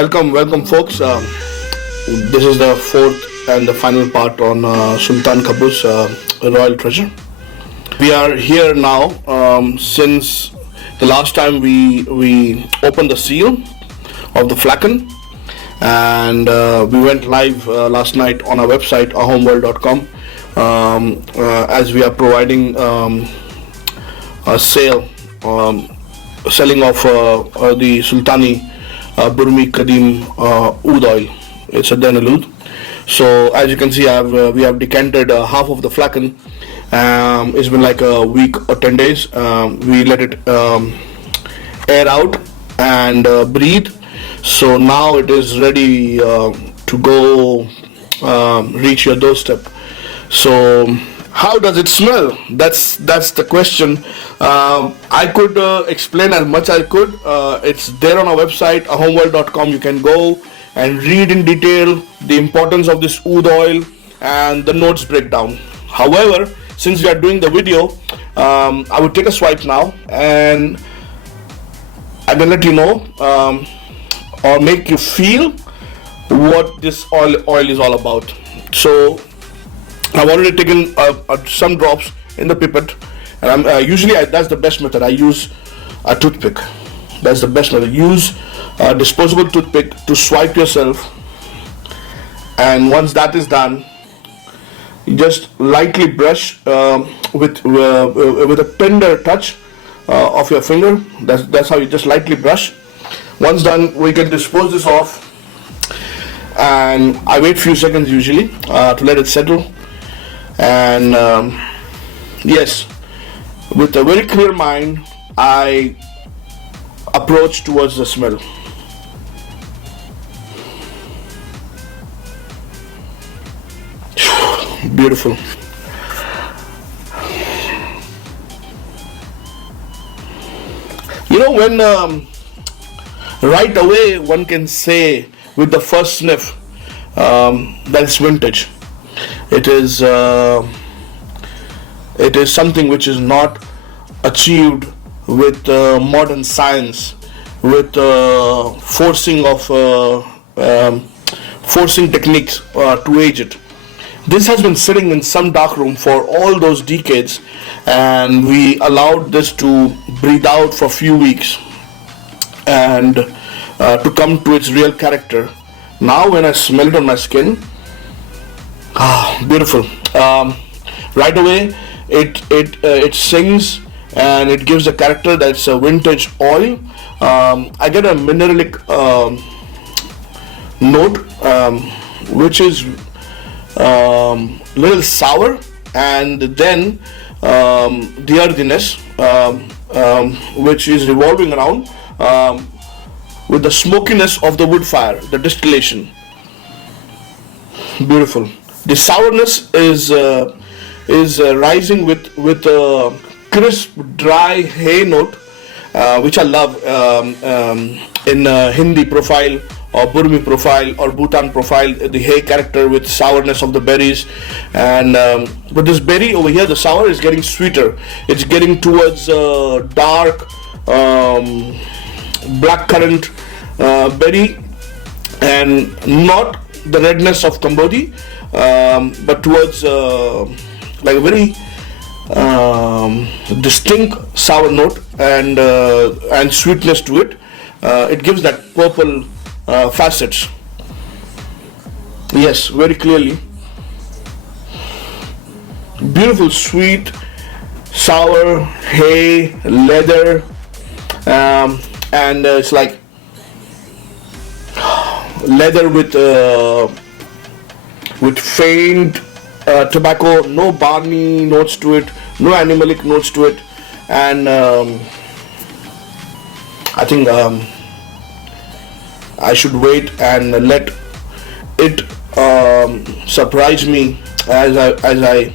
Welcome, folks. This is the fourth and the final part on Sultan Qaboos, Royal Treasure. We are here now since the last time we opened the seal of the flagon, and we went live last night on our website, ahomeworld.com, as we are providing a sale, selling of the Sultani Burmi Qadeem Oud oil. It's a Oud. So as you can see, we have decanted half of the flagon. It's been like a week or 10 days. We let it air out and breathe. So now it is ready to go reach your doorstep. So how does it smell? That's the question. I could explain as much as I could. It's there on our website, ahomeworld.com. You can go and read in detail the importance of this oud oil and the notes breakdown. However, since we are doing the video, I would take a swipe now and I will let you know or make you feel what this oil is all about. So I've already taken some drops in the pipette, and usually that's the best method. I use a toothpick. That's the best method. Use a disposable toothpick to swipe yourself, and once that is done, you just lightly brush with a tender touch of your finger. That's how you just lightly brush. Once done, we can dispose this off, and I wait few seconds usually to let it settle. And yes, with a very clear mind, I approach towards the smell. Beautiful. You know, when right away one can say with the first sniff that it's vintage. It is something which is not achieved with modern science, with forcing techniques to age it. This has been sitting in some dark room for all those decades, and we allowed this to breathe out for a few weeks and to come to its real character. Now when I smell it on my skin, beautiful. Right away it sings and it gives a character that's a vintage oil. I get a mineralic note, which is little sour, and then the earthiness, which is revolving around with the smokiness of the wood fire, the distillation. Beautiful. The sourness is rising with a crisp, dry hay note, which I love in Hindi profile or Burmi profile or Bhutan profile. The hay character with sourness of the berries, and with this berry over here, the sour is getting sweeter. It's getting towards dark blackcurrant berry, and not the redness of Cambodia, but towards like a very distinct sour note and sweetness to it. It gives that purple facets. Yes, very clearly. Beautiful, sweet, sour, hay, leather, and it's like leather with faint tobacco, no barney notes to it, no animalic notes to it, and I think I should wait and let it surprise me as I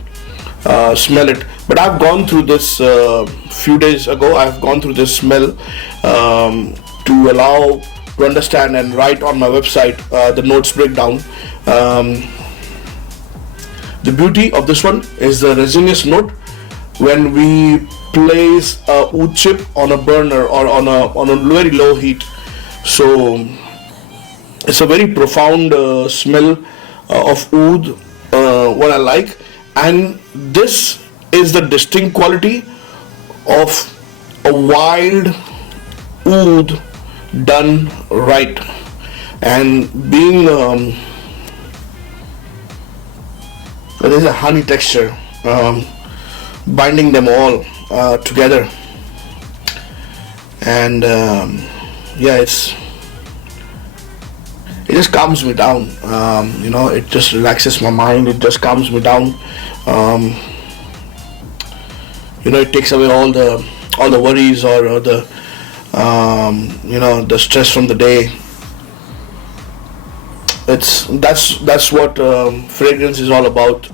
smell it. But I've gone through this few days ago. I've gone through this smell to allow to understand and write on my website the notes breakdown. The beauty of this one is the resinous note. When we place a wood chip on a burner or on a very low heat, so it's a very profound smell of oud, what I like, and this is the distinct quality of a wild oud done right, and being there's a honey texture binding them all together, and yeah, it just calms me down. It just relaxes my mind. It just calms me down. It takes away all the worries or the the stress from the day. That's what fragrance is all about.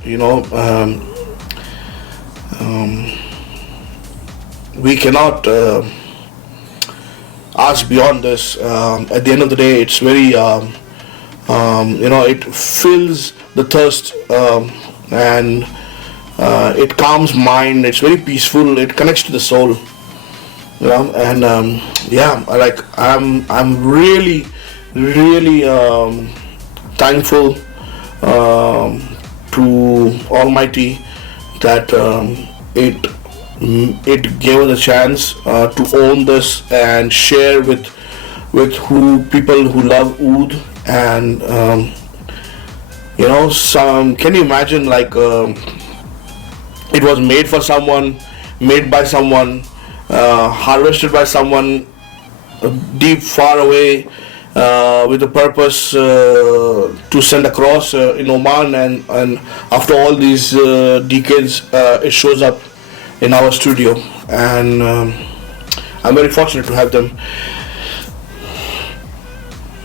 We cannot ask beyond this. At the end of the day, it's very it fills the thirst, and it calms mind. It's very peaceful. It connects to the soul. And I'm really thankful to Almighty that it gave us a chance to own this and share with people who love oud. And can you imagine, like, it was made for someone, made by someone, harvested by someone deep far away, with a purpose to send across in Oman, and after all these decades it shows up in our studio, and I'm very fortunate to have them.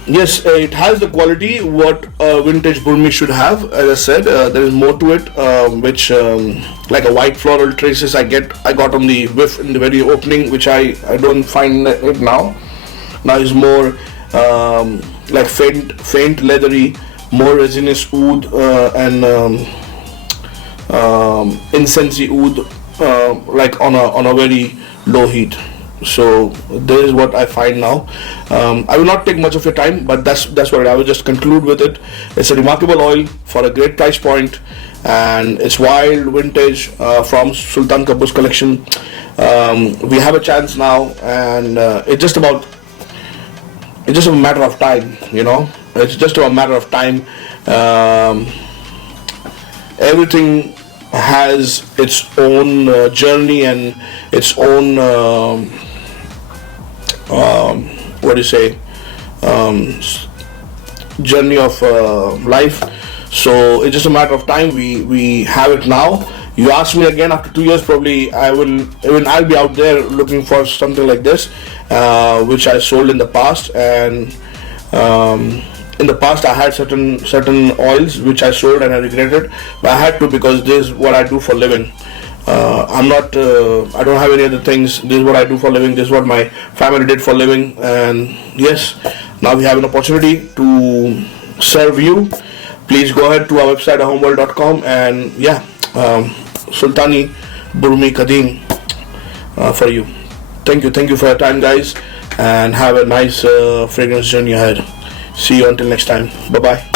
Yes, it has the quality what vintage Burmi should have. As I said, there is more to it, which like a white floral traces I got on the whiff in the very opening, which I don't find it now. Now is more like faint leathery, more resinous oud, and incensey oud, like on a very low heat. So this is what I find now. I will not take much of your time, but that's what I will just conclude with it. It's a remarkable oil for a great price point, and it's wild vintage from Sultani Qaboos collection. We have a chance now, and it's just a matter of time. It's just a matter of time. Everything has its own journey and its own journey of life. So it's just a matter of time. We have it now. You ask me again after 2 years, probably I'll be out there looking for something like this, which I sold in the past. And in the past I had certain oils which I sold and I regretted, but I had to, because this is what I do for living. I don't have any other things. This is what I do for living. This is what my family did for living. And yes, now we have an opportunity to serve you. Please go ahead to our website homeworld.com, and Sultani Burmi Qadeem for you. Thank you for your time, guys, and have a nice fragrance journey ahead. See you until next time. Bye bye.